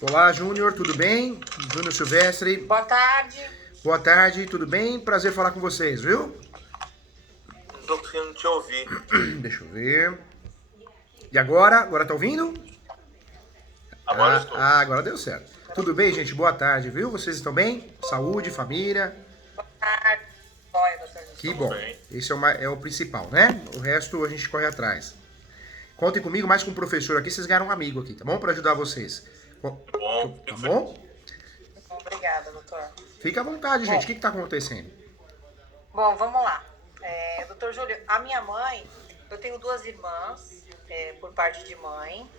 Olá, Júnior, tudo bem? Júnior Silvestre. Boa tarde. Boa tarde, tudo bem? Prazer falar com vocês, viu? Não tô conseguindo te ouvir. Deixa eu ver. E agora? Agora tá ouvindo? Agora eu estou. Agora deu certo. Tudo bem, gente? Boa tarde, viu? Vocês estão bem? Saúde, família? Boa tarde. Olha, doutor Que Gustavo. bom. bem. Esse é o principal, né? O resto a gente corre atrás. Contem comigo, mais com o professor aqui, vocês ganharam um amigo aqui, tá bom? Pra ajudar vocês. Bom, Tá fico bom? feliz. Obrigada, doutor. Fica à vontade, gente. O Bom, que tá acontecendo? vamos lá. Doutor Júlio, a minha mãe, eu tenho duas irmãs, por parte de mãe.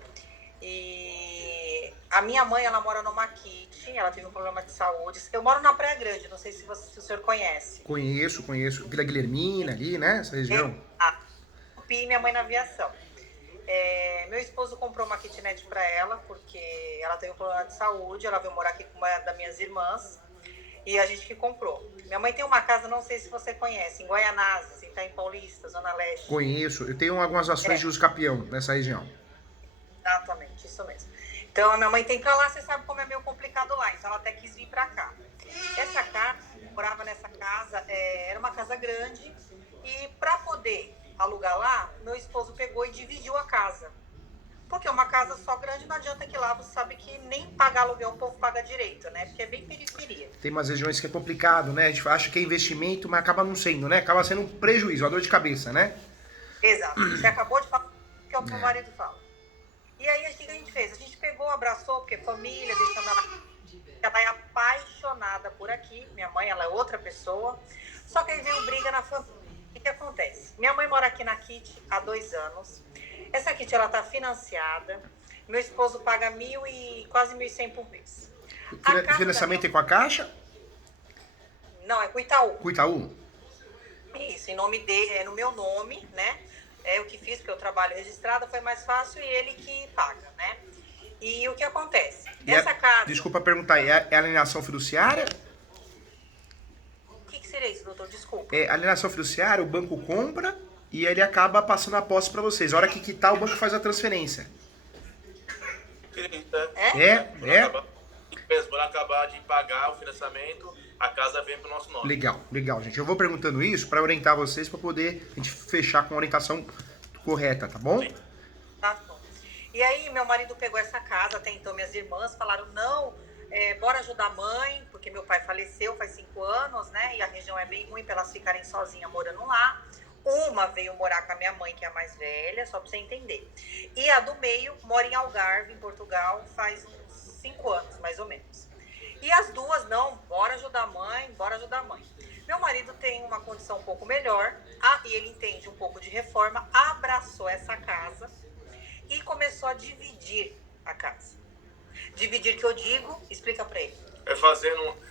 E a minha mãe, ela mora no Maquite, ela teve um problema de saúde. Eu moro na Praia Grande, não sei se o senhor conhece. Conheço. Vila Guilhermina ali, né? Essa região. E minha mãe na aviação. Meu esposo comprou uma kitnet para ela, porque ela teve um problema de saúde, ela veio morar aqui com uma das minhas irmãs, e a gente que comprou. Minha mãe tem uma casa, não sei se você conhece, em Guaianazes, em Itaim Paulista, Zona Leste. Conheço. Eu tenho algumas ações É, de uso capião nessa região. exatamente, isso mesmo. Então, a minha mãe tem pra lá, você sabe como é meio complicado lá, então ela até quis vir pra cá. Essa casa, eu morava nessa casa, era uma casa grande, e para poder alugar lá, meu esposo pegou e dividiu a casa. Porque uma casa só grande não adianta que lá você sabe que nem pagar aluguel o povo paga direito, né? Porque é bem periferia. Tem umas regiões que é complicado, né? A gente acha que é investimento, mas acaba não sendo, né? Acaba sendo um prejuízo, uma dor de cabeça, né? Exato. Você acabou de falar que é o que meu É. marido fala. E aí, o que a gente fez? A gente pegou, abraçou, porque família, deixando ela é apaixonada por aqui. Minha mãe, ela é outra pessoa. Só que aí veio briga na família. O que acontece? Minha mãe mora aqui na Kit há 2 anos. Essa Kit, ela tá financiada. Meu esposo paga quase 1.100 por mês. A casa Financiamento é com a Caixa? Não, é com o Itaú. Com o Itaú? Isso, em nome dele, no meu nome, né? Eu que fiz, porque eu trabalho registrada, foi mais fácil e ele que paga, né? E o que acontece? Essa casa. Desculpa perguntar, é alienação fiduciária? O que seria isso, doutor? Desculpa. É alienação fiduciária, o banco compra e ele acaba passando a posse para vocês. A hora que quitar, o banco faz a transferência. É? Quando acabar de pagar o financiamento, a casa vem pro nosso nome. Legal, gente. Eu vou perguntando isso para orientar vocês, para poder a gente fechar com a orientação correta, tá bom? Sim. Tá bom. E aí, meu marido pegou essa casa, até então minhas irmãs falaram, não, bora ajudar a mãe, porque meu pai faleceu faz 5 anos, né? E a região é bem ruim para elas ficarem sozinhas morando lá. Uma veio morar com a minha mãe, que é a mais velha, só para você entender. E a do meio mora em Algarve, em Portugal, faz uns 5 anos, mais ou menos. E as duas, não, bora ajudar a mãe, bora ajudar a mãe. Meu marido tem uma condição um pouco melhor, e ele entende um pouco de reforma, abraçou essa casa e começou a dividir a casa. Dividir que eu digo, explica pra ele.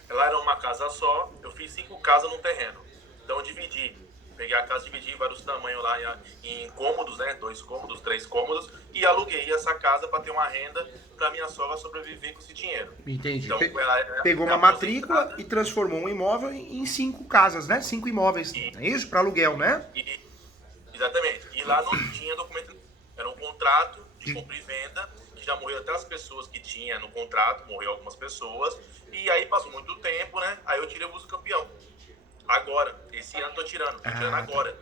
Ela era uma casa só, eu fiz 5 casas no terreno. Então eu dividi. Peguei a casa, dividi em vários tamanhos lá em cômodos, né? 2 cômodos, 3 cômodos. E aluguei essa casa para ter uma renda para minha sogra sobreviver com esse dinheiro. Entendi. Então, Pegou uma matrícula e transformou um imóvel em 5 casas, né? 5 imóveis. É isso? Para aluguel, né? Exatamente. E lá não tinha documento. Era um contrato de compra e venda, que já morreu até as pessoas que tinha no contrato, morreu algumas pessoas. E aí passou muito tempo, né? Aí eu tirei o uso campeão. Agora, esse ano tô tirando agora.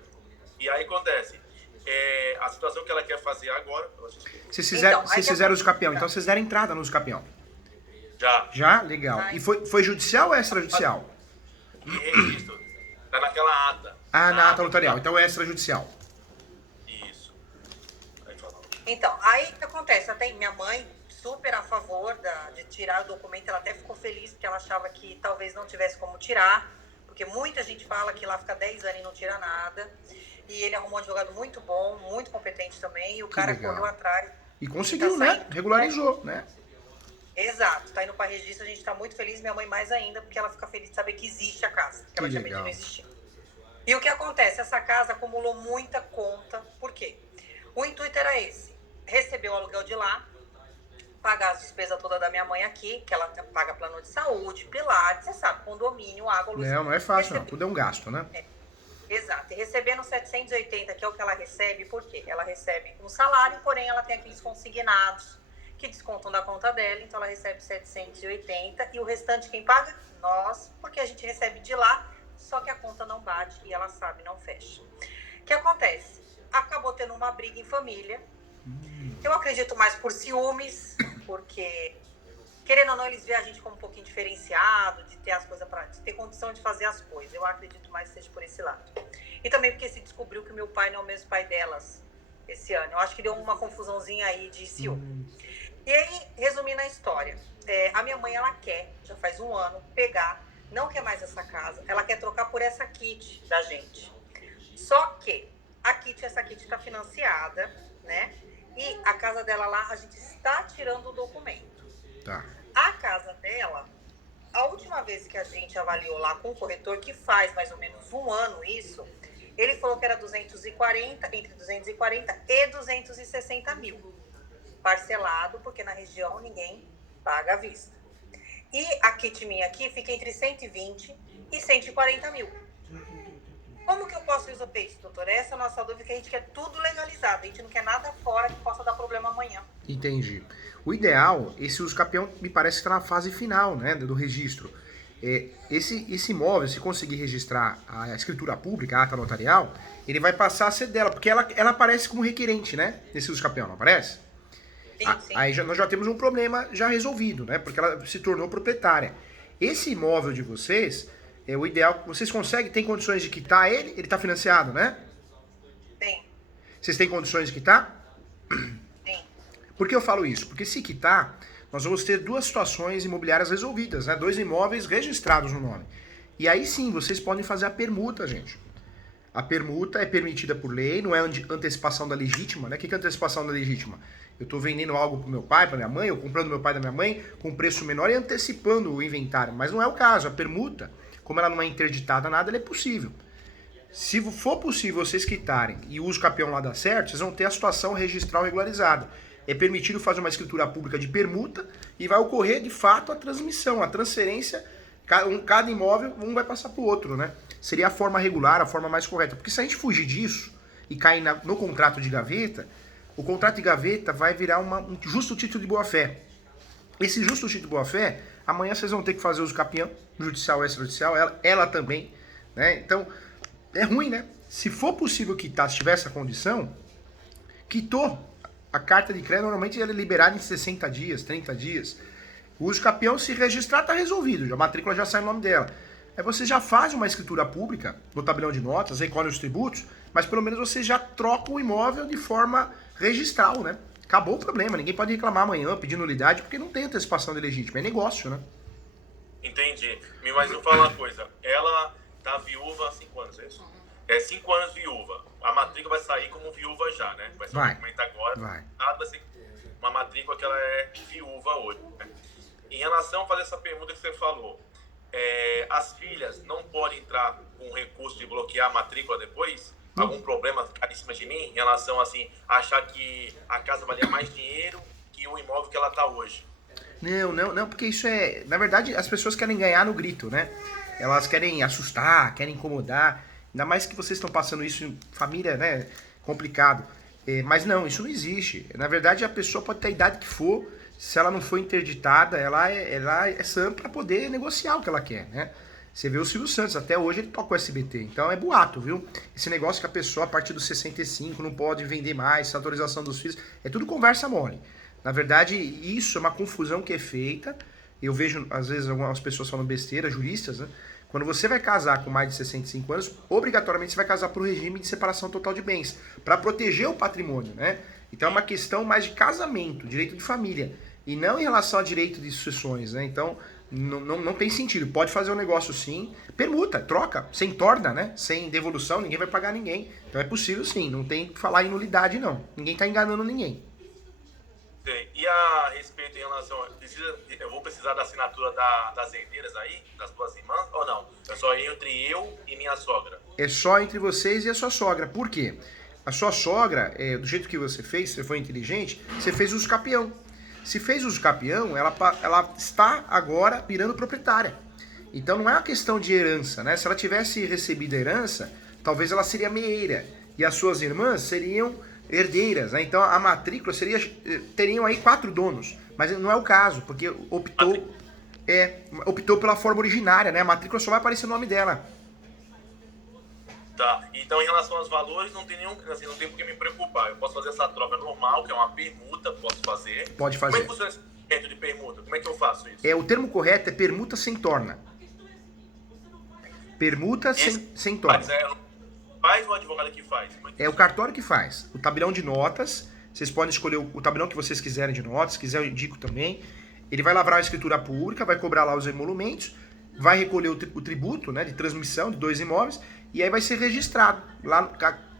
E aí acontece, a situação que ela quer fazer agora... Vocês Então, fizeram uso capião, então vocês deram entrada no uso capião. Já. Já? Legal. E foi judicial ou extrajudicial? E registro. Tá naquela ata. Na ata notarial. Então é extrajudicial. Isso. Aí fala. Então, aí o que acontece? Até minha mãe, super a favor de tirar o documento, ela até ficou feliz, porque ela achava que talvez não tivesse como tirar, porque muita gente fala que lá fica 10 anos e não tira nada. E ele arrumou um advogado muito bom, muito competente também, e o cara legal. correu atrás. E conseguiu, Tá né? saindo, Regularizou, né? Exato, tá indo para registro, a gente tá muito feliz, minha mãe mais ainda, porque ela fica feliz de saber que existe a casa, que ela tinha medo de legal. não existir. E o que acontece? Essa casa acumulou muita conta, por quê? O intuito era esse, receber o aluguel de lá, pagar as despesas todas da minha mãe aqui, que ela paga plano de saúde, pilates, você sabe, condomínio, água, luz. Não é fácil não, tudo é um gasto, né? Exato, e recebendo 780, que é o que ela recebe, por quê? Ela recebe um salário, porém ela tem aqueles consignados, que descontam da conta dela, então ela recebe 780 e o restante quem paga? Nós, porque a gente recebe de lá, só que a conta não bate e ela sabe, não fecha. O que acontece? Acabou tendo uma briga em família. Eu acredito mais por ciúmes, porque, querendo ou não, eles veem a gente como um pouquinho diferenciado, de ter as coisas de ter condição de fazer as coisas. Eu acredito mais que seja por esse lado. E também porque se descobriu que meu pai não é o mesmo pai delas esse ano. Eu acho que deu uma confusãozinha aí de ciúme. E aí, resumindo a história, a minha mãe, ela quer, já faz um ano, pegar, não quer mais essa casa, ela quer trocar por essa kit da gente. Só que essa kit está financiada, né? E a casa dela lá, a gente está tirando o documento. Tá. A casa dela, a última vez que a gente avaliou lá com o corretor, que faz mais ou menos um ano isso, ele falou que era 240, entre 240 e 260 mil. Parcelado, porque na região ninguém paga à vista. E a kit minha aqui fica entre 120 e 140 mil. Como que eu posso resolver isso, doutor? Essa é a nossa dúvida, que a gente quer tudo legalizado. A gente não quer nada fora que possa dar problema amanhã. Entendi. O ideal, esse uso capião me parece que está na fase final, né, do registro. Esse imóvel, se conseguir registrar a escritura pública, a ata notarial, ele vai passar a ser dela, porque ela aparece como requerente, né, nesse uso capião, não aparece? Sim. Aí nós já temos um problema já resolvido, né? Porque ela se tornou proprietária. Esse imóvel de vocês, o ideal, vocês conseguem, tem condições de quitar ele? Ele está financiado, né? Tem. Vocês têm condições de quitar? Tem. Por que eu falo isso? Porque se quitar, nós vamos ter duas situações imobiliárias resolvidas, né? 2 imóveis registrados no nome. E aí sim, vocês podem fazer a permuta, gente. A permuta é permitida por lei, não é antecipação da legítima, né? O que é antecipação da legítima? Eu estou vendendo algo para o meu pai, para minha mãe, ou comprando meu pai da minha mãe com preço menor e antecipando o inventário. Mas não é o caso. A permuta, como ela não é interditada nada, ela é possível. Se for possível vocês quitarem e o uso capião lá dar certo, vocês vão ter a situação registral regularizada. É permitido fazer uma escritura pública de permuta e vai ocorrer, de fato, a transmissão, a transferência. Cada imóvel, um vai passar para o outro, né? Seria a forma regular, a forma mais correta. Porque se a gente fugir disso e cair no contrato de gaveta, o contrato de gaveta vai virar um justo título de boa-fé. Esse justo título de boa-fé, amanhã vocês vão ter que fazer uso capião, judicial, extrajudicial, ela também, né? Então, é ruim, né? Se for possível quitar, se tiver essa condição, quitou. A carta de crédito normalmente ela é liberada em 60 dias, 30 dias. O uso capião, se registrar, está resolvido. A matrícula já sai no nome dela. Aí você já faz uma escritura pública no tabelião de notas, recolhe os tributos, mas pelo menos você já troca o imóvel de forma registral, né? Acabou o problema. Ninguém pode reclamar amanhã pedindo nulidade porque não tem antecipação de legítima. É negócio, né? Entendi. Mas eu falo uma coisa. Ela tá viúva há 5 anos, é isso? É 5 anos viúva. A matrícula vai sair como viúva já, né? Vai ser um documento agora. Vai ser uma matrícula que ela é viúva hoje, né? Em relação a fazer essa pergunta que você falou, as filhas não podem entrar com recurso de bloquear a matrícula depois? Algum problema ficar em cima de mim em relação assim, achar que a casa valia mais dinheiro que o imóvel que ela está hoje? Não, porque isso é... Na verdade, as pessoas querem ganhar no grito, né? Elas querem assustar, querem incomodar. Ainda mais que vocês estão passando isso em família, né? Complicado. Mas não, isso não existe. Na verdade, a pessoa pode ter a idade que for. Se ela não for interditada, ela é sã para poder negociar o que ela quer, né? Você vê o Silvio Santos, até hoje ele toca o SBT. Então é boato, viu? Esse negócio que a pessoa, a partir dos 65, não pode vender mais, essa autorização dos filhos, é tudo conversa mole. Na verdade, isso é uma confusão que é feita. Eu vejo, às vezes, algumas pessoas falando besteira, juristas, né? Quando você vai casar com mais de 65 anos, obrigatoriamente você vai casar por regime de separação total de bens, para proteger o patrimônio, né? Então é uma questão mais de casamento, direito de família, e não em relação a direito de sucessões, né? Então não tem sentido. Pode fazer um negócio sim, permuta, troca, sem torna, né? Sem devolução, ninguém vai pagar ninguém. Então é possível sim, não tem que falar em nulidade não. Ninguém está enganando ninguém. E a respeito em relação... eu vou precisar da assinatura das herdeiras aí, das duas irmãs, ou não? É só entre eu e minha sogra? É só entre vocês e a sua sogra. Por quê? A sua sogra, do jeito que você fez, você foi inteligente, você fez uso capião. Se fez uso capião, ela está agora virando proprietária. Então não é uma questão de herança, né? Se ela tivesse recebido a herança, talvez ela seria meieira. E as suas irmãs seriam herdeiras, né? Então a matrícula seria, teriam aí 4 donos, mas não é o caso, porque optou pela forma originária, né? A matrícula só vai aparecer o nome dela. Tá, então em relação aos valores, não tem nenhum, assim, não tem por que me preocupar. Eu posso fazer essa troca normal, que é uma permuta, posso fazer. Pode fazer. Como é que funciona esse método de permuta? Como é que eu faço isso? O termo correto é permuta sem torna. Permuta sem torna. Faz o advogado que faz? É o cartório que faz. O tabelão de notas, vocês podem escolher o tabelão que vocês quiserem de notas, se quiser eu indico também. Ele vai lavrar a escritura pública, vai cobrar lá os emolumentos, vai recolher o tributo, né, de transmissão de 2 imóveis, e aí vai ser registrado. Lá,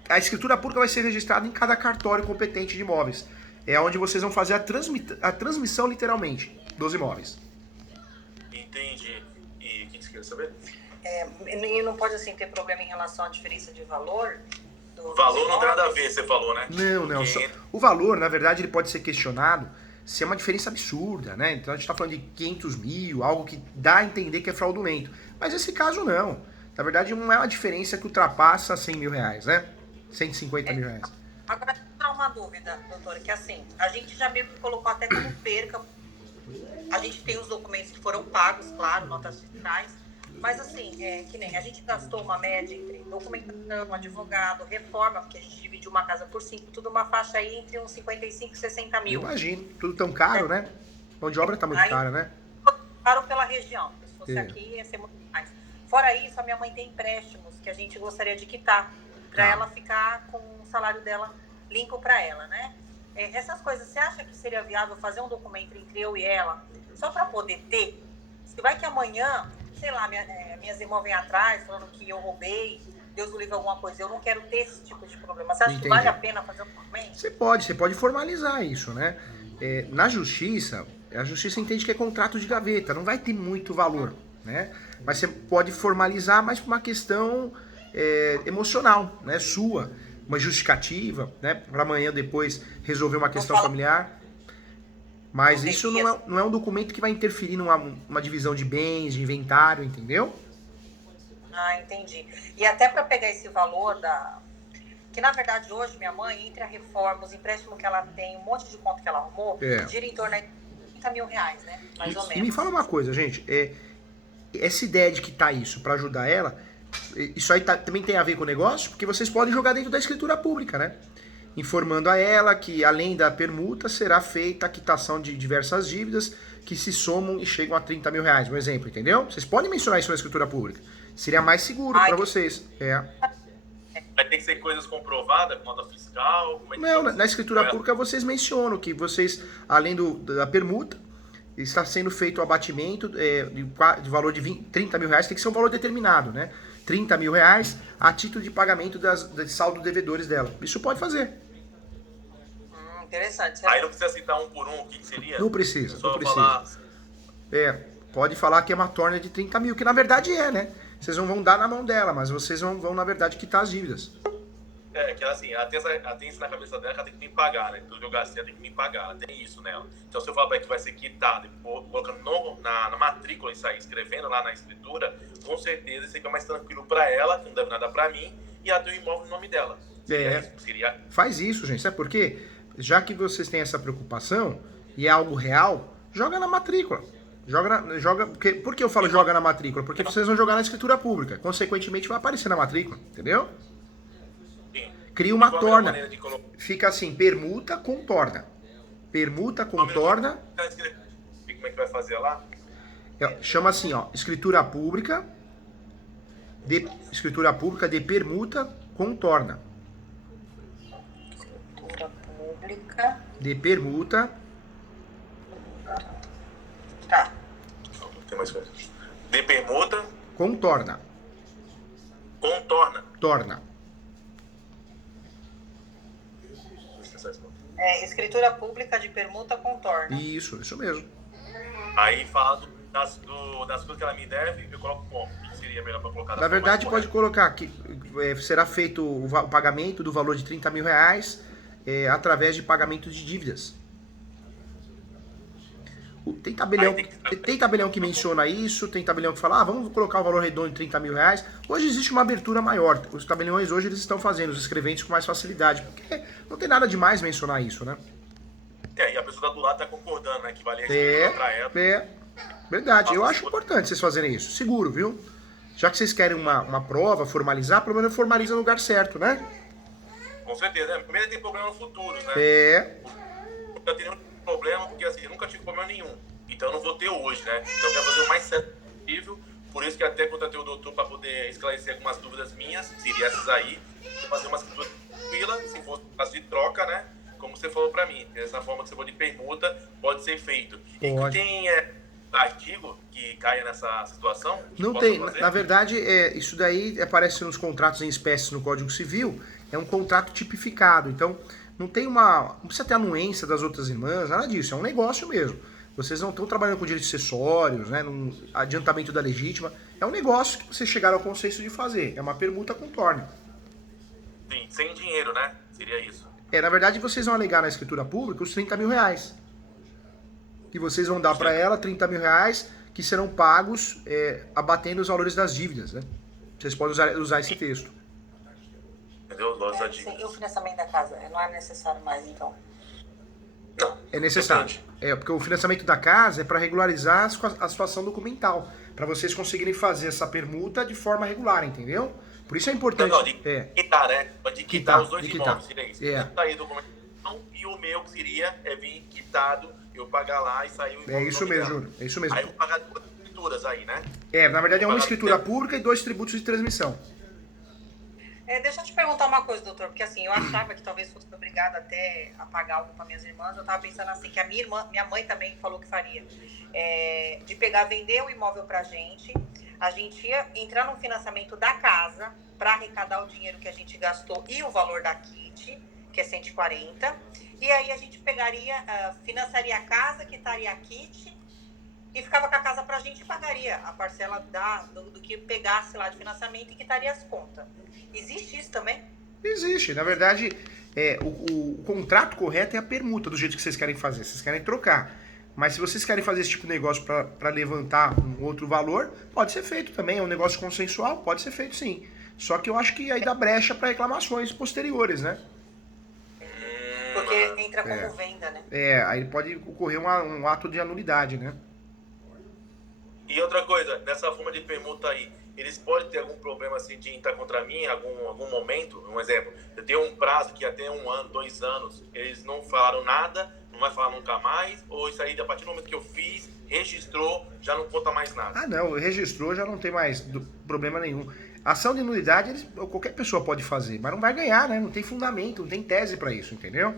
a escritura pública vai ser registrada em cada cartório competente de imóveis. É onde vocês vão fazer a transmissão, literalmente, dos imóveis. Entendi. E o que você quer saber? E não pode, assim, ter problema em relação à diferença de valor? Valor não tem nada a ver, você falou, né? Não. O valor, na verdade, ele pode ser questionado se é uma diferença absurda, né? Então a gente está falando de 500 mil, algo que dá a entender que é fraudulento. Mas nesse caso, não. Na verdade, não é uma diferença que ultrapassa 100 mil reais, né? 150 mil reais. Agora, só uma dúvida, doutora, que assim, a gente já meio que colocou até como perca. A gente tem os documentos que foram pagos, claro, notas fiscais. Mas assim, que nem a gente gastou uma média entre documentação, advogado, reforma, porque a gente dividiu uma casa por 5, tudo uma faixa aí entre uns 55 e 60 mil. Imagino, tudo tão caro, né? Mão de obra tá muito cara, né? Caro pela região, se fosse aqui ia ser muito mais. Fora isso, a minha mãe tem empréstimos que a gente gostaria de quitar, para ela ficar com o salário dela limpo para ela, né? Essas coisas, você acha que seria viável fazer um documento entre eu e ela, só para poder ter? Se vai que amanhã, sei lá, minhas irmãs vêm atrás falando que eu roubei, Deus o livre alguma coisa, eu não quero ter esse tipo de problema. Você acha que vale a pena fazer um documento? Você pode formalizar isso, né? Na justiça, a justiça entende que é contrato de gaveta, não vai ter muito valor, né? Mas você pode formalizar mais por uma questão emocional, né? Sua, uma justificativa, né? Para amanhã depois resolver uma questão familiar. Mas isso não é um documento que vai interferir numa divisão de bens, de inventário, entendeu? Ah, entendi. E até para pegar esse valor que na verdade hoje minha mãe, entre a reforma, os empréstimos que ela tem, um monte de conta que ela arrumou, gira em torno de 30 mil reais, né? Mais ou menos. E me fala uma coisa, gente, essa ideia de quitar isso para ajudar ela, isso aí também tem a ver com o negócio, porque vocês podem jogar dentro da escritura pública, né? Informando a ela que, além da permuta, será feita a quitação de diversas dívidas que se somam e chegam a 30 mil reais, um exemplo, entendeu? Vocês podem mencionar isso na escritura pública. Seria mais seguro para vocês. Vai ter que ser coisas comprovadas, com nota fiscal? Não, na escritura pública vocês mencionam que vocês, além da permuta, está sendo feito o abatimento de valor de 30 mil reais, tem que ser um valor determinado, né? 30 mil reais a título de pagamento de saldo devedores dela. Isso pode fazer. Interessante. Aí não precisa citar um por um o que seria? Não precisa, só não precisa. Falar... Pode falar que é uma torna de 30 mil, que na verdade né? Vocês não vão dar na mão dela, mas vocês vão na verdade, quitar as dívidas. Que assim, ela tem isso na cabeça dela que ela tem que me pagar, né? Tudo que eu gastei ela tem que me pagar, ela tem isso nela. Então se eu falar pra ela que vai ser quitado, colocando na matrícula isso aí, escrevendo lá na escritura, com certeza isso aqui é mais tranquilo pra ela, que não deve nada pra mim, e ela tem o imóvel no nome dela. Seria... Faz isso, gente, sabe por quê? Já que vocês têm essa preocupação, e é algo real, joga na matrícula. Por que eu falo joga na matrícula? Porque vocês vão jogar na escritura pública. Consequentemente, vai aparecer na matrícula. Entendeu? Sim. Cria uma torna. Fica assim, permuta com torna. Permuta com torna. Como é que vai fazer lá? Chama assim, ó. Escritura pública de permuta com torna. Escritura pública. De permuta. Tá. Tem mais coisa. De permuta. Contorna. Contorna. Torna. Escritura pública de permuta contorna. Isso mesmo. Aí fala das coisas que ela me deve, eu coloco como? O que seria melhor para colocar? Na verdade, pode colocar que será feito o pagamento do valor de 30 mil reais através de pagamento de dívidas. Tem tabelião que menciona isso, tem tabelião que fala, vamos colocar o valor redondo de 30 mil reais. Hoje existe uma abertura maior. Os tabeliões hoje eles estão fazendo os escreventes com mais facilidade, porque não tem nada demais mencionar isso, né? E a pessoa do lado tá concordando, né? Que vale a escritura pra ela. Verdade. Eu acho importante vocês fazerem isso. Seguro, viu? Já que vocês querem uma prova, formalizar, pelo menos formaliza no lugar certo, né? Com certeza, né? Primeiro tem problema no futuro, né? Eu tenho nenhum problema, porque assim, eu nunca tive problema nenhum. Então eu não vou ter hoje, né? Então eu quero fazer o mais certo possível. Por isso que até contratei o doutor para poder esclarecer algumas dúvidas minhas, seria essas aí. Fazer uma escritura tranquila, se fosse caso de troca, né? Como você falou para mim, dessa forma que você falou de permuta, pode ser feito. E tem artigo que caia nessa situação? Não tem. Na verdade, isso daí aparece nos contratos em espécie no Código Civil, é um contrato tipificado. Então, não precisa ter anuência das outras irmãs, nada disso, é um negócio mesmo. Vocês não estão trabalhando com direitos acessórios, né, num adiantamento da legítima. É um negócio que vocês chegaram ao consenso de fazer. É uma permuta com torne. Sim, sem dinheiro, né? Seria isso. Na verdade, vocês vão alegar na escritura pública os 30 mil reais. E vocês vão dar para ela 30 mil reais que serão pagos abatendo os valores das dívidas, né? Vocês podem usar esse texto. Entendeu? Os valores da dívida. E o financiamento da casa? Não é necessário mais, então? Não. É necessário. Porque o financiamento da casa é para regularizar a situação documental. Para vocês conseguirem fazer essa permuta de forma regular, entendeu? Por isso é importante. Não, de quitar, né? De quitar os dois imóveis, seria isso. É. Aí documentação e o meu que seria vir quitado, eu pagar lá e sair o imóvel. É isso mesmo, Júnior. É isso mesmo. Aí eu vou pagar 2 escrituras aí, né? Na verdade é uma escritura pública e 2 tributos de transmissão. Deixa eu te perguntar uma coisa, doutor, porque assim, eu achava que talvez fosse obrigada até a pagar algo para minhas irmãs. Eu tava pensando assim, que minha mãe também falou que faria. De vender o imóvel pra gente, a gente ia entrar no financiamento da casa para arrecadar o dinheiro que a gente gastou e o valor da kit, que é 140. E aí a gente financiaria a casa, quitaria a kit e ficava com a casa pra gente e pagaria a parcela do que pegasse lá de financiamento e quitaria as contas. Existe isso também? Existe. Na verdade, o contrato correto é a permuta, do jeito que vocês querem fazer. Vocês querem trocar. Mas se vocês querem fazer esse tipo de negócio para levantar um outro valor, pode ser feito também. É um negócio consensual, pode ser feito sim. Só que eu acho que aí dá brecha para reclamações posteriores, né? Porque entra como venda, né? Aí pode ocorrer um ato de anulidade, né? E outra coisa, nessa forma de permuta aí, eles podem ter algum problema assim de entrar contra mim em algum momento? Um exemplo, eu tenho um prazo que até 1 ano, 2 anos, eles não falaram nada, não vai falar nunca mais, ou isso aí, a partir do momento que eu fiz, registrou, já não conta mais nada? Não, registrou, já não tem mais problema nenhum. Ação de nulidade, qualquer pessoa pode fazer, mas não vai ganhar, né? Não tem fundamento, não tem tese para isso, entendeu?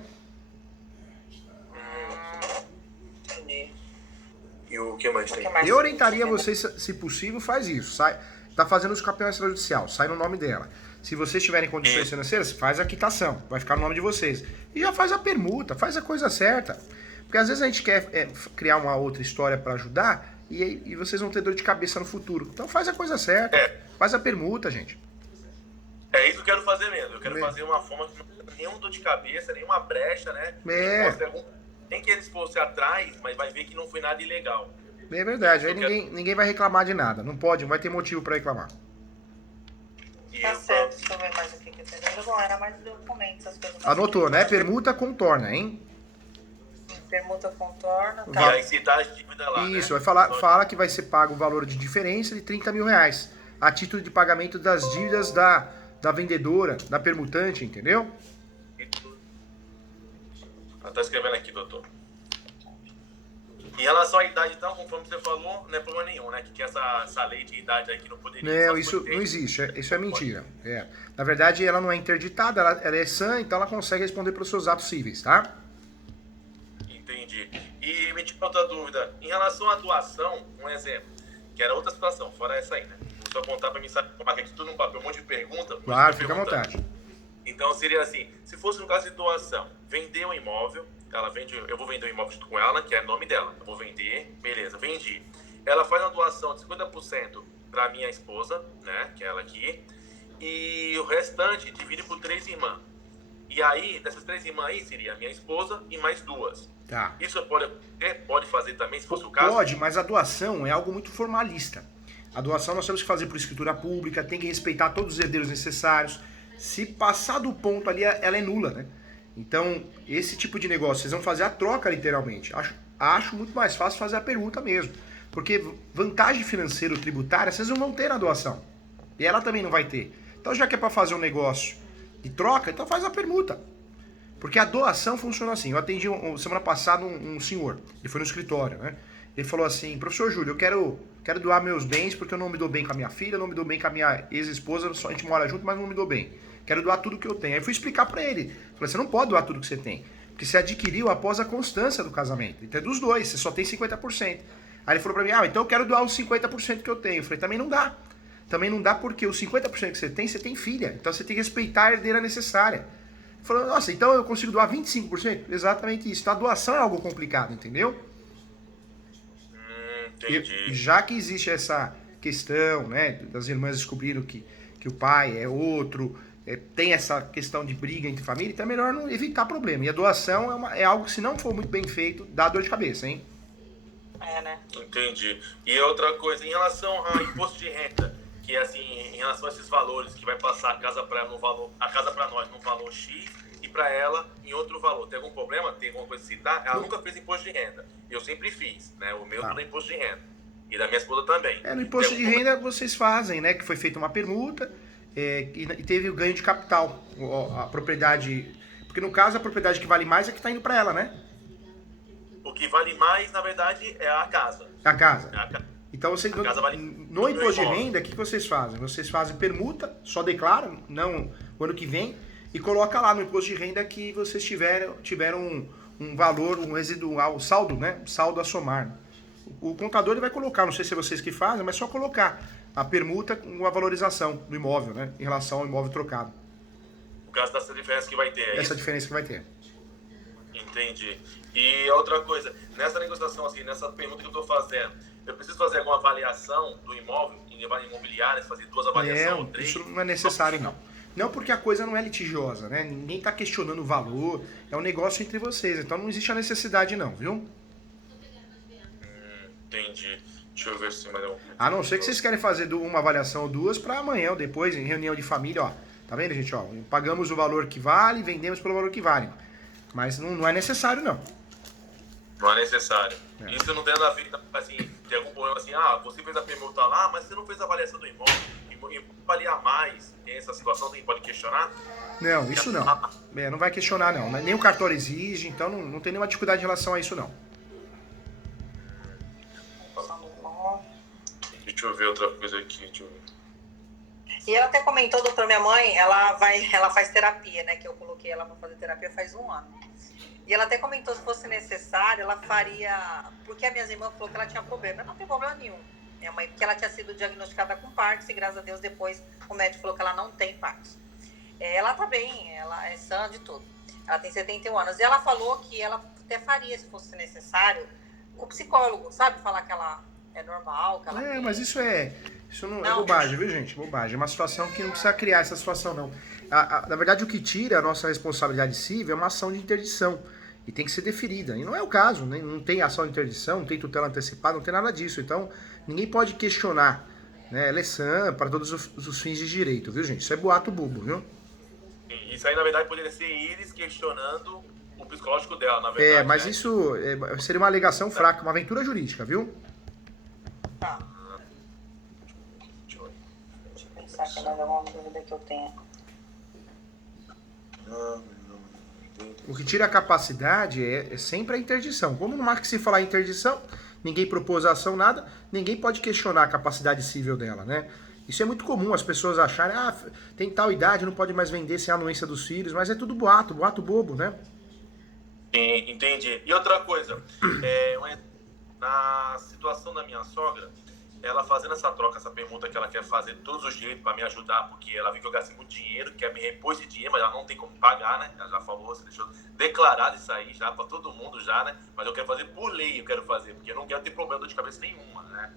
Entendi. E o que mais tem? Eu orientaria vocês, se possível, faz isso. Tá fazendo os campeão extrajudicial, sai no nome dela. Se vocês tiverem condições financeiras, faz a quitação, vai ficar no nome de vocês. E já faz a permuta, faz a coisa certa. Porque às vezes a gente quer criar uma outra história para ajudar e vocês vão ter dor de cabeça no futuro. Então faz a coisa certa, faz a permuta, gente. É isso que eu quero fazer mesmo. Eu quero fazer uma forma que não tenha nenhum dor de cabeça, nenhuma brecha, né? Nem que eles fossem atrás, mas vai ver que não foi nada ilegal. É verdade, aí ninguém vai reclamar de nada. Não vai ter motivo para reclamar. Tá certo, deixa eu ver mais o que eu tenho. Bom, era mais documentos, as coisas. Anotou, né? Permuta contorna, hein? Permuta contorna, E tá. aí citar as dívidas lá, Isso, né? fala que vai ser pago o valor de diferença de 30 mil reais. A título de pagamento das dívidas da vendedora, da permutante, entendeu? Tá escrevendo aqui, doutor. Em relação à idade, então, conforme você falou, não é problema nenhum, né? Que tinha essa lei de idade aí que não poderia... Não, isso não existe. Isso é mentira. Na verdade, ela não é interditada, ela é sã, então ela consegue responder pelos seus atos cíveis, tá? Entendi. E me tira outra dúvida. Em relação à doação, um exemplo, que era outra situação, fora essa aí, né? Vou só contar pra mim, sabe, marcar aqui tudo num papel, um monte de pergunta. Claro, fica à vontade. Então seria assim, se fosse no caso de doação, vender um imóvel, eu vou vender o imóvel junto com ela, que é o nome dela. Eu vou vender, beleza, vendi. Ela faz uma doação de 50% para minha esposa, né, que é ela aqui, e o restante divide por 3 irmãs. E aí, dessas 3 irmãs aí, seria a minha esposa e mais 2. Tá. Isso pode fazer também, se fosse o caso? Pode, mas a doação é algo muito formalista. A doação nós temos que fazer por escritura pública, tem que respeitar todos os herdeiros necessários. Se passar do ponto ali, ela é nula, né? Então, esse tipo de negócio, vocês vão fazer a troca literalmente. Acho muito mais fácil fazer a permuta mesmo. Porque vantagem financeira ou tributária, vocês não vão ter na doação. E ela também não vai ter. Então, já que é para fazer um negócio de troca, então faz a permuta. Porque a doação funciona assim. Eu atendi semana passada um senhor, ele foi no escritório, né? Ele falou assim, professor Júlio, eu quero doar meus bens porque eu não me dou bem com a minha filha, não me dou bem com a minha ex-esposa, a gente mora junto, mas não me dou bem. Quero doar tudo que eu tenho. Aí fui explicar pra ele. Falei, você não pode doar tudo que você tem. Porque você adquiriu após a constância do casamento. Então é dos dois, você só tem 50%. Aí ele falou pra mim, então eu quero doar os 50% que eu tenho. Eu falei, também não dá. Também não dá porque os 50% que você tem filha. Então você tem que respeitar a herdeira necessária. Ele falou, nossa, então eu consigo doar 25%? Exatamente isso. Então a doação é algo complicado, entendeu? Entendi. E já que existe essa questão, né, das irmãs descobriram que o pai é outro, tem essa questão de briga entre família, então é melhor não evitar problema. E a doação é algo que, se não for muito bem feito, dá dor de cabeça, hein? Né? Entendi. E outra coisa, em relação ao imposto de renda, que é assim, em relação a esses valores, que vai passar a casa para nós num valor X e para ela em outro valor. Tem algum problema? Tem alguma coisa a citar? Ela nunca fez imposto de renda. Eu sempre fiz, né? O meu tudo é imposto de renda. E da minha esposa também. No imposto de renda vocês fazem, né? Que foi feita uma permuta e teve o ganho de capital. A propriedade. Porque no caso a propriedade que vale mais é que está indo para ela, né? O que vale mais, na verdade, é a casa. A casa. É a casa. Então vocês Vale no imposto de renda, o que vocês fazem? Vocês fazem permuta, só declaram, não o ano que vem, e coloca lá no imposto de renda que vocês tiveram um valor, um residual, saldo, né? Saldo a somar. O contador ele vai colocar, não sei se é vocês que fazem, mas só colocar a permuta com a valorização do imóvel, né? Em relação ao imóvel trocado. Por causa dessa diferença que vai ter, Essa diferença que vai ter. Entendi. E outra coisa, nessa negociação, assim, nessa pergunta que eu estou fazendo, eu preciso fazer alguma avaliação do imóvel, em imobiliária, fazer 2 avaliações ou 3? Isso não é necessário, não. Não, porque a coisa não é litigiosa, né? Ninguém está questionando o valor, é um negócio entre vocês, então não existe a necessidade não, viu? Entendi. Deixa eu ver se mais alguma coisa. A não ser que vocês querem fazer uma avaliação ou 2 para amanhã ou depois, em reunião de família, ó. Tá vendo, gente? Ó, pagamos o valor que vale, vendemos pelo valor que vale. Mas não é necessário, não. Não é necessário. Isso não tem nada a ver, assim, tem algum problema assim, você fez a permuta lá, mas você não fez a avaliação do imóvel. E valia mais, tem essa situação, tem pode questionar? Não, isso não. Não vai questionar, não. Nem o cartório exige, então não tem nenhuma dificuldade em relação a isso, não. Deixa eu ver outra coisa aqui, deixa eu ver. E ela até comentou, doutor, minha mãe, ela faz terapia, né? Que eu coloquei ela para fazer terapia faz 1 ano. E ela até comentou, se fosse necessário, ela faria... Porque a minha irmã falou que ela tinha problema. Eu não tenho problema nenhum, minha mãe, porque ela tinha sido diagnosticada com Parkinson e, graças a Deus, depois o médico falou que ela não tem Parkinson. Ela tá bem, ela é sã de tudo. Ela tem 71 anos. E ela falou que ela até faria, se fosse necessário, com o psicólogo, sabe? Falar que ela é normal, que ela... Mas isso não é bobagem, viu, gente? Bobagem. É uma situação que não precisa criar essa situação, não. Na verdade, o que tira a nossa responsabilidade civil é uma ação de interdição. E tem que ser deferida. E não é o caso, né? Não tem ação de interdição, não tem tutela antecipada, não tem nada disso. Então, ninguém pode questionar, né? Ela é sã para todos os fins de direito, viu, gente? Isso é boato bobo, viu? Isso aí, na verdade, poderia ser eles questionando o psicológico dela, na verdade. Mas né? isso seria uma alegação fraca, uma aventura jurídica, viu? Tá. Deixa eu pensar que mais alguma dúvida que eu tenha. O que tira a capacidade é sempre a interdição. Como no que se falar interdição, ninguém propôs a ação, nada, ninguém pode questionar a capacidade civil dela, né? Isso é muito comum, as pessoas acharem, tem tal idade, não pode mais vender sem a anuência dos filhos, mas é tudo boato bobo, né? Sim, entendi. E outra coisa, na situação da minha sogra, ela fazendo essa troca, essa permuta que ela quer fazer todos os dias para me ajudar, porque ela viu que eu gastei muito dinheiro, quer me repor esse dinheiro, mas ela não tem como pagar, né? Ela já falou, você deixou declarado isso aí já para todo mundo já, né? Mas eu quero fazer por lei, eu quero fazer, porque eu não quero ter problema de cabeça nenhuma, né?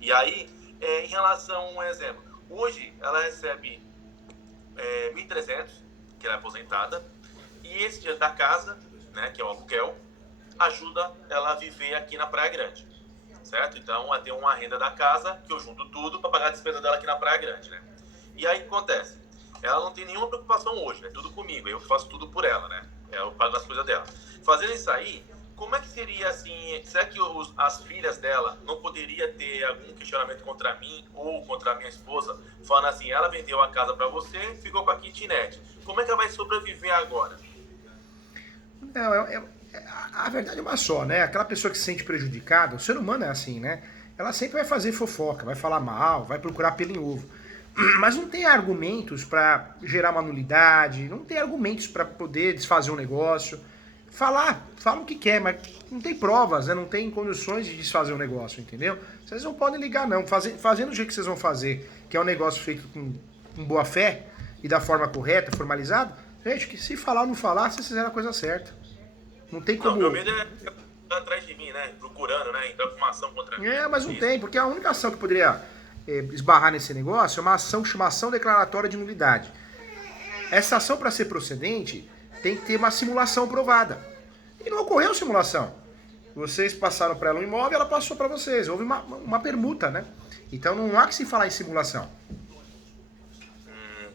E aí, em relação a um exemplo, hoje ela recebe 1.300, que ela é aposentada, E esse dinheiro da casa, né, que é o aluguel, ajuda ela a viver aqui na Praia Grande, certo? Então, ela tem uma renda da casa, que eu junto tudo para pagar a despesa dela aqui na Praia Grande, né? E aí, o que acontece? Ela não tem nenhuma preocupação hoje, né? Tudo comigo, eu faço tudo por ela, né? Eu pago as coisas dela. Fazendo isso aí, como é que seria assim? Será que as filhas dela não poderia ter algum questionamento contra mim ou contra a minha esposa, falando assim, ela vendeu a casa para você, ficou com a kitnet. Como é que ela vai sobreviver agora? Não, a verdade é uma só, né? Aquela pessoa que se sente prejudicada, o ser humano é assim, né? Ela sempre vai fazer fofoca, vai falar mal, vai procurar pelo em ovo. Mas não tem argumentos para gerar uma nulidade, não tem argumentos para poder desfazer um negócio. Fala o que quer, mas não tem provas, né? Não tem condições de desfazer um negócio, entendeu? Vocês não podem ligar, não. Fazendo do jeito que vocês vão fazer, que é um negócio feito com boa fé e da forma correta, formalizado, gente, que se falar ou não falar, vocês fizeram a coisa certa. Não tem como... Não, meu medo é ficar atrás de mim, né? Procurando, né? Entrar com uma ação contra mim. Mas não tem, porque a única ação que poderia esbarrar nesse negócio é uma ação que chama ação declaratória de nulidade. Essa ação, para ser procedente, tem que ter uma simulação provada. E não ocorreu simulação. Vocês passaram para ela um imóvel, ela passou para vocês. Houve uma permuta, né? Então não há que se falar em simulação.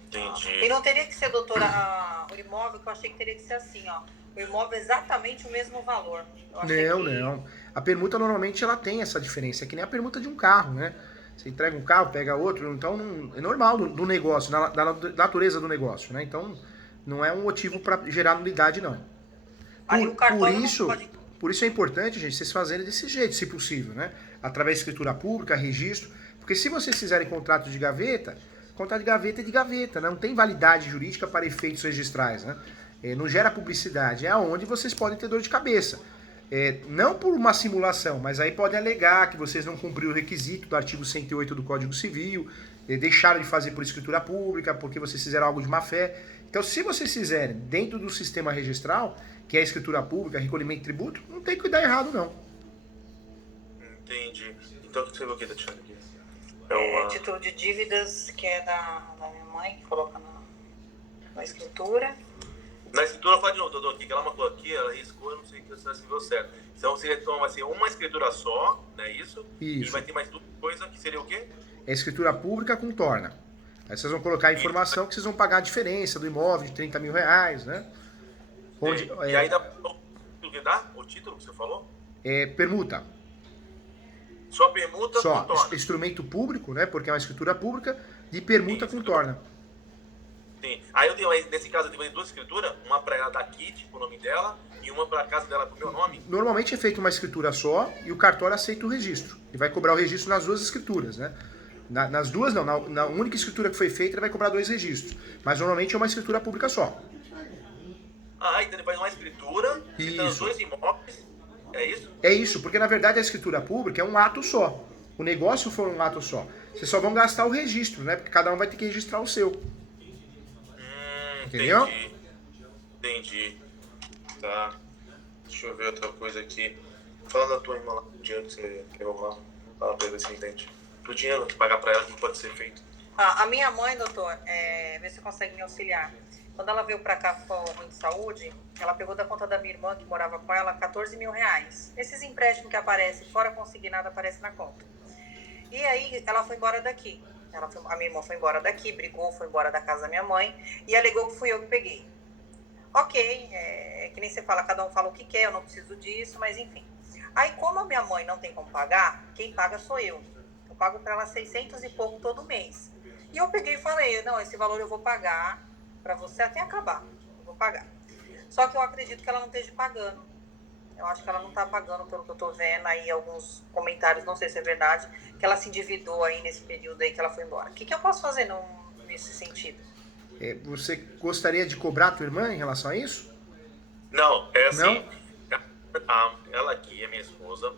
Entendi. E não teria que ser, doutora, o imóvel, que eu achei que teria que ser assim, ó. O imóvel é exatamente o mesmo valor. Não. A permuta normalmente ela tem essa diferença. É que nem a permuta de um carro, né? Você entrega um carro, pega outro, então é normal do negócio, da natureza do negócio, né? Então não é um motivo para gerar nulidade, não. Por isso é importante, gente, vocês fazerem desse jeito, se possível, né? Através de escritura pública, registro. Porque se vocês fizerem contrato de gaveta é de gaveta, né? Não tem validade jurídica para efeitos registrais, né? Não gera publicidade, é onde vocês podem ter dor de cabeça. Não por uma simulação, mas aí podem alegar que vocês não cumpriram o requisito do artigo 108 do Código Civil, deixaram de fazer por escritura pública, porque vocês fizeram algo de má fé. Então, se vocês fizerem dentro do sistema registral, que é a escritura pública, recolhimento de tributo, não tem que dar errado, não. Entendi. Então, o que você viu aqui, Tatiana? Título de dívidas, que é da minha mãe, que coloca na escritura. Na escritura, fala de novo, doutor, que ela marcou aqui, ela riscou, eu não sei se você escreveu certo. Então, vai ser uma escritura só, não é isso? Isso. E vai ter mais duas coisas, que seria o quê? É escritura pública com torna. Aí vocês vão colocar a informação que vocês vão pagar a diferença do imóvel de 30 mil reais, né? E aí dá o que dá? O título que você falou? Permuta. Só permuta Só com torna? Instrumento público, né? Porque é uma escritura pública de permuta com torna. Sim. Aí nesse caso, eu tenho duas escrituras, uma para ela dar kit, com o nome dela, e uma para a casa dela com o meu nome. Normalmente é feita uma escritura só e o cartório aceita o registro. E vai cobrar o registro nas duas escrituras, né? Nas duas não, na única escritura que foi feita ele vai cobrar 2 registros. Mas normalmente é uma escritura pública só. Então ele faz uma escritura, citando os 2 imóveis, é isso? É isso, porque na verdade a escritura pública é um ato só. O negócio foi um ato só. Vocês só vão gastar o registro, né? Porque cada um vai ter que registrar o seu. Entendeu? Entendi. Tá. Deixa eu ver outra coisa aqui. Fala da tua irmã lá, o dinheiro que você quer lá. Fala pra ver se entende. Do dinheiro que pagar pra ela, o que pode ser feito? A minha mãe, doutor, vê se consegue me auxiliar. Quando ela veio pra cá com ruim de saúde, ela pegou da conta da minha irmã, que morava com ela, 14 mil reais. Esses empréstimos que aparecem fora consignado aparecem na conta. E aí ela foi embora daqui. A minha irmã foi embora daqui, brigou, foi embora da casa da minha mãe e alegou que fui eu que peguei. Ok, que nem você fala, cada um fala o que quer, eu não preciso disso, mas enfim. Aí, como a minha mãe não tem como pagar, quem paga sou eu. Eu pago para ela 600 e pouco todo mês. E eu peguei e falei, não, esse valor eu vou pagar para você até acabar. Eu vou pagar. Só que eu acredito que ela não esteja pagando. Eu acho que ela não está pagando, pelo que eu estou vendo aí, alguns comentários, não sei se é verdade, que ela se endividou aí nesse período aí que ela foi embora. O que eu posso fazer nesse sentido? Você gostaria de cobrar a tua irmã em relação a isso? Não, é assim. Não? Ela aqui, a minha esposa,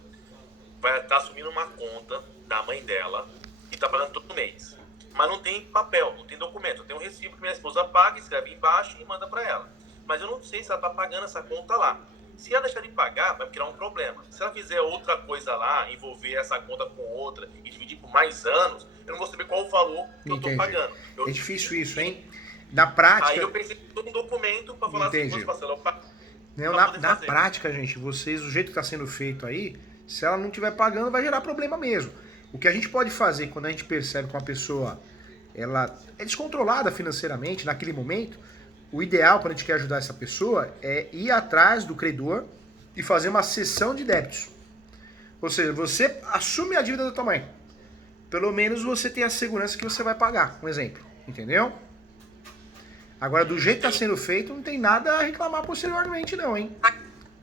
vai estar assumindo uma conta da mãe dela e está pagando todo mês. Mas não tem papel, não tem documento. Tem um recibo que minha esposa paga, escreve embaixo e manda para ela. Mas eu não sei se ela está pagando essa conta lá. Se ela deixar de pagar, vai criar um problema. Se ela fizer outra coisa lá, envolver essa conta com outra e dividir por mais anos, eu não vou saber qual o valor que eu estou pagando. É difícil isso, hein? Na Aí prática, eu pensei em todo um documento para falar entendi. assim, Marcelo, Não, para poder na fazer. prática, gente, vocês, do jeito que está sendo feito aí, se ela não estiver pagando, vai gerar problema mesmo. O que a gente pode fazer quando a gente percebe que uma pessoa ela é descontrolada financeiramente naquele momento, o ideal quando a gente quer ajudar essa pessoa é ir atrás do credor e fazer uma cessão de débitos. Ou seja, você assume a dívida da tua mãe. Pelo menos você tem a segurança que você vai pagar, um exemplo, entendeu? Agora, do jeito que está sendo feito, não tem nada a reclamar posteriormente não, hein? Por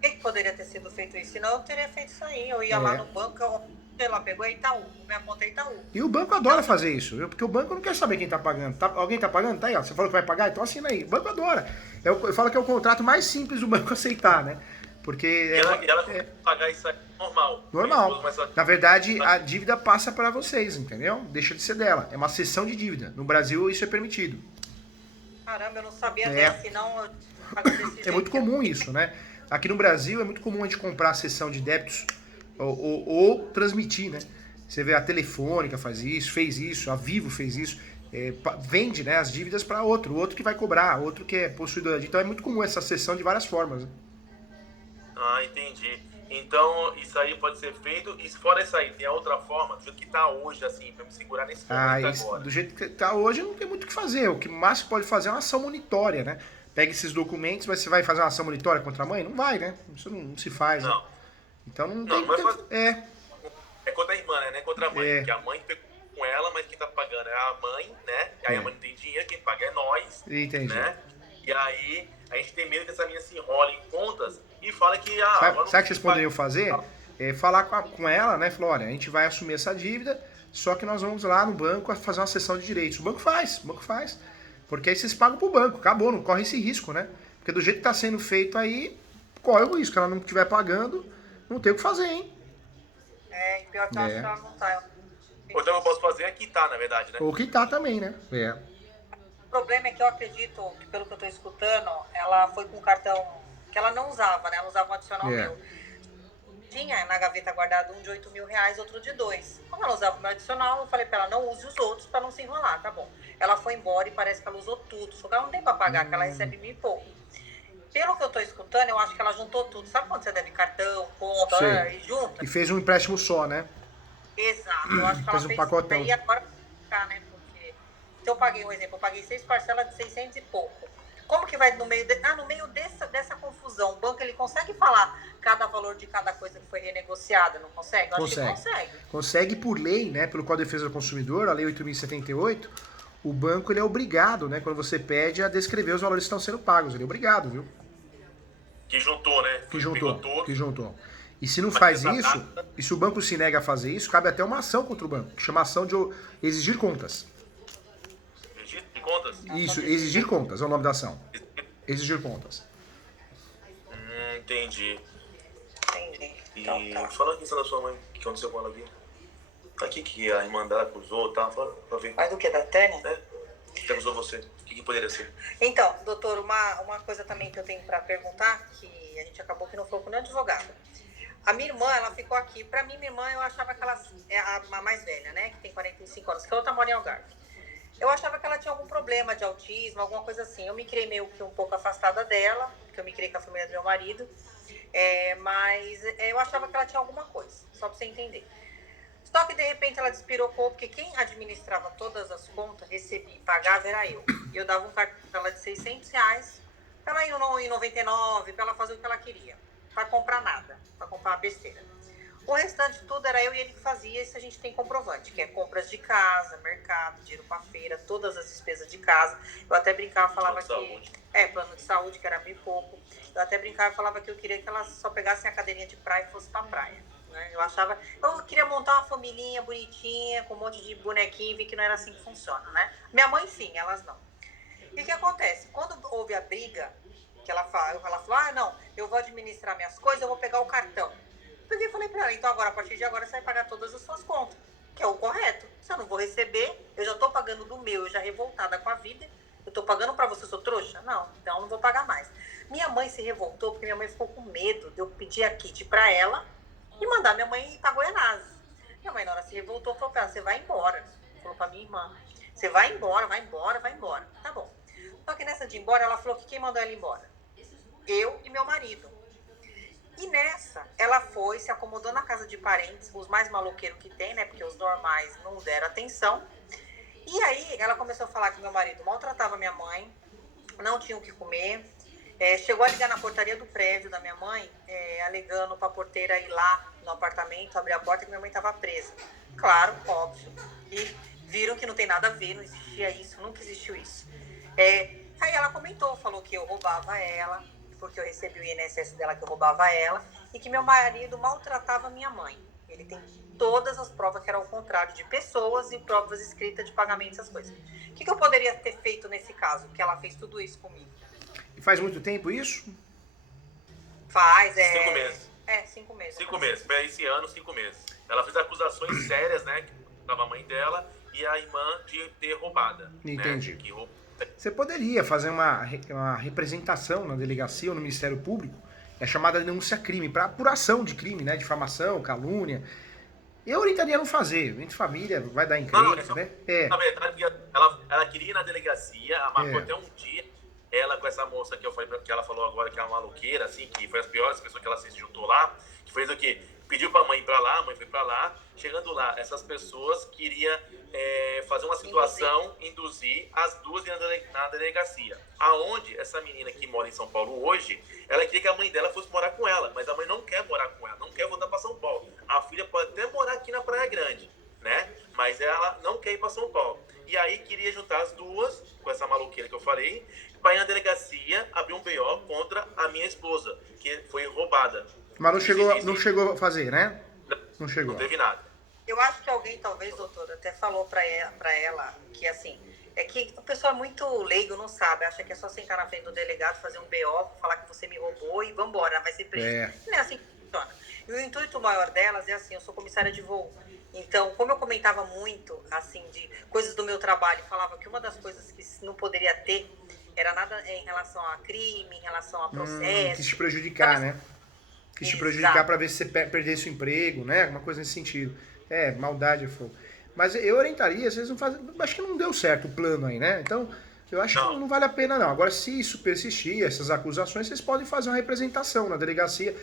que poderia ter sido feito isso? Senão eu teria feito isso aí. Eu ia lá no banco, ela pegou a Itaú, minha conta é Itaú. E o banco adora fazer isso, viu? Porque o banco não quer saber quem tá pagando. Alguém tá pagando? Tá aí, ó. Você falou que vai pagar? Então assina aí. O banco adora. Eu falo que é o contrato mais simples do banco aceitar, né? Porque E ela pagar isso aí normal. normal. Na verdade, a dívida passa para vocês, entendeu? Deixa de ser dela. É uma cessão de dívida. No Brasil, isso é permitido. Caramba, eu não sabia dessa, senão eu pago desse jeito. É muito comum isso, né? Aqui no Brasil é muito comum a gente comprar a cessão de débitos ou transmitir, né? Você vê a Telefônica faz isso, fez isso, a Vivo fez isso, vende, né, as dívidas para outro, o outro que vai cobrar, outro que é possuidor. Então é muito comum essa cessão de várias formas. Né? Ah, entendi. Então, isso aí pode ser feito. E fora isso aí, tem a outra forma, do jeito que tá hoje, assim, pra me segurar nesse momento agora. Do jeito que tá hoje, não tem muito o que fazer. O que mais você pode fazer é uma ação monitória, né? Pega esses documentos, mas você vai fazer uma ação monitória contra a mãe? Não vai, né? Isso não se faz. Não. Né? Então não Não, tem... não vai fazer. É contra a irmã, né? Não é contra a mãe. Porque a mãe pegou com ela, mas quem tá pagando é a mãe, né? E aí a mãe não tem dinheiro, quem paga é nós. Entendi. Né? E aí a gente tem medo que essa menina se enrole em contas e fala que... Sabe o que vocês poderiam fazer? Falar com ela, né? Falar, olha, a gente vai assumir essa dívida, só que nós vamos lá no banco fazer uma cessão de direitos. O banco faz. Porque aí vocês pagam pro banco, acabou, não corre esse risco, né? Porque do jeito que tá sendo feito aí, corre o risco. Se ela não estiver pagando, não tem o que fazer, hein? E pior que eu acho que ela não tá. Ou então eu posso fazer é quitar, na verdade, né? Ou quitar também, né? O problema é que eu acredito que, pelo que eu tô escutando, ela foi com um cartão que ela não usava, né? Ela usava um adicional meu. Tinha na gaveta guardado um de R$8.000, outro de 2. Como ela usava o meu adicional, eu falei pra ela, não use os outros pra não se enrolar, tá bom. Ela foi embora e parece que ela usou tudo, só que ela não tem pra pagar, que ela recebe 1.000 e pouco. Pelo que eu tô escutando, eu acho que ela juntou tudo. Sabe quando você deve cartão, conta, e junta? E fez um empréstimo só, né? Exato, eu acho que ela fez um fez pacotão. isso. E agora vai ficar, né? Porque se eu paguei um exemplo, eu paguei 6 parcelas de 600 e pouco. Como que vai no meio dessa confusão? O banco ele consegue falar cada valor de cada coisa que foi renegociada, não consegue? Eu acho que consegue. Consegue por lei, né? Pelo Código de Defesa do Consumidor, a Lei 8.078, o banco ele é obrigado, né? Quando você pede, a descrever os valores que estão sendo pagos. Ele é obrigado, viu? Que juntou, né? Que juntou. E se não faz isso, e se o banco se nega a fazer isso, cabe até uma ação contra o banco, que chama ação de exigir contas. Exigir contas? Isso, exigir contas é o nome da ação. Exigir contas. Entendi. Então, E fala a questão da sua mãe, o que aconteceu com ela aqui? Tá aqui que a irmã dela acusou, tá? Fala pra ver. Mas do que? Da Tânia? Que acusou você. O que poderia ser? Então, doutor, uma coisa também que eu tenho pra perguntar, que a gente acabou que não falou com nenhum advogado. A minha irmã, ela ficou aqui. Pra mim, minha irmã, eu achava que ela é a mais velha, né? Que tem 45 anos, que a outra mora em Algarve. Eu achava que ela tinha algum problema de autismo, alguma coisa assim. Eu me criei meio que um pouco afastada dela, porque eu me criei com a família do meu marido. Mas eu achava que ela tinha alguma coisa, só pra você entender. Só que, de repente, ela despirocou, porque quem administrava todas as contas, recebia e pagava, era eu. E eu dava um cartão pra ela de R$600, pra ela ir em 99, pra ela fazer o que ela queria. Pra comprar nada, pra comprar uma besteira. O restante tudo era eu e ele que fazia, isso a gente tem comprovante, que é compras de casa, mercado, dinheiro pra feira, todas as despesas de casa. Eu até brincava, falava plano de saúde, que era bem pouco. Eu até brincava e falava que eu queria que elas só pegassem a cadeirinha de praia e fosse pra praia. Né? Eu queria montar uma familhinha bonitinha, com um monte de bonequinho, e vi que não era assim que funciona, né? Minha mãe sim, elas não. E o que acontece? Quando houve a briga, que ela falou, não, eu vou administrar minhas coisas, eu vou pegar o cartão. Eu falei pra ela, então agora, a partir de agora, você vai pagar todas as suas contas, que é o correto. Se eu não vou receber, eu já tô pagando do meu, eu já revoltada com a vida, eu tô pagando pra você, sou trouxa? Não, então eu não vou pagar mais. Minha mãe se revoltou, porque minha mãe ficou com medo de eu pedir a kit pra ela e mandar minha mãe ir pra Goianás. Minha mãe, na hora, se revoltou, falou pra ela, você vai embora. Falou pra minha irmã, você vai embora. Tá bom. Só que nessa de ir embora, ela falou que quem mandou ela embora? Eu e meu marido. E nessa, ela foi, se acomodou na casa de parentes, os mais maloqueiros que tem, né? Porque os normais não deram atenção. E aí, ela começou a falar que meu marido maltratava minha mãe, não tinha o que comer. Chegou a ligar na portaria do prédio da minha mãe, alegando para a porteira ir lá no apartamento, abrir a porta, que minha mãe estava presa. Claro, óbvio. E viram que não tem nada a ver, não existia isso, nunca existiu isso. Aí ela comentou, falou que eu roubava ela, porque eu recebi o INSS dela que eu roubava ela, e que meu marido maltratava minha mãe. Ele tem todas as provas que era o contrário de pessoas e provas escritas de pagamento, essas coisas. O que eu poderia ter feito nesse caso, que ela fez tudo isso comigo? E faz muito tempo isso? Faz, 5 meses. 5 meses. 5 meses. Foi esse ano, 5 meses. Ela fez acusações sérias, né? Que tava a mãe dela e a irmã de ter roubada. Entendi. Né, que Você poderia fazer uma representação na delegacia ou no Ministério Público, é chamada denúncia-crime, para apuração de crime, né? Difamação, calúnia. Eu orientaria a não fazer. Entre família, vai dar encrenca, né? Na verdade, ela queria ir na delegacia, marcou até um dia. Ela com essa moça que eu falei, que ela falou agora que é uma maloqueira, assim, que foi as piores pessoas que ela se juntou lá, que fez o quê? Pediu pra mãe ir pra lá, a mãe foi pra lá. Chegando lá, essas pessoas queriam fazer uma situação, induzir as duas na delegacia. Aonde essa menina que mora em São Paulo hoje, ela queria que a mãe dela fosse morar com ela, mas a mãe não quer morar com ela, não quer voltar pra São Paulo. A filha pode até morar aqui na Praia Grande, né? Mas ela não quer ir pra São Paulo. E aí queria juntar as duas, com essa maluqueira que eu falei, para ir na delegacia abrir um BO contra a minha esposa, que foi roubada. Mas não chegou a fazer, né? Não chegou. Não teve nada. Eu acho que alguém, talvez, doutora, até falou pra ela que, assim, é que o pessoal é muito leigo, não sabe, acha que é só sentar na frente do delegado, fazer um BO, falar que você me roubou e vambora, vai ser preso. Não é assim que funciona. E o intuito maior delas é assim, eu sou comissária de voo. Então, como eu comentava muito, assim, de coisas do meu trabalho, falava que uma das coisas que não poderia ter era nada em relação a crime, em relação a processo. Quis te prejudicar, né? Quis te prejudicar para ver se você perdesse o emprego, né? Alguma coisa nesse sentido. Maldade é fogo. Mas eu orientaria, vocês não fazem. Acho que não deu certo o plano aí, né? Então, eu acho que não vale a pena, não. Agora, se isso persistir, essas acusações, vocês podem fazer uma representação na delegacia.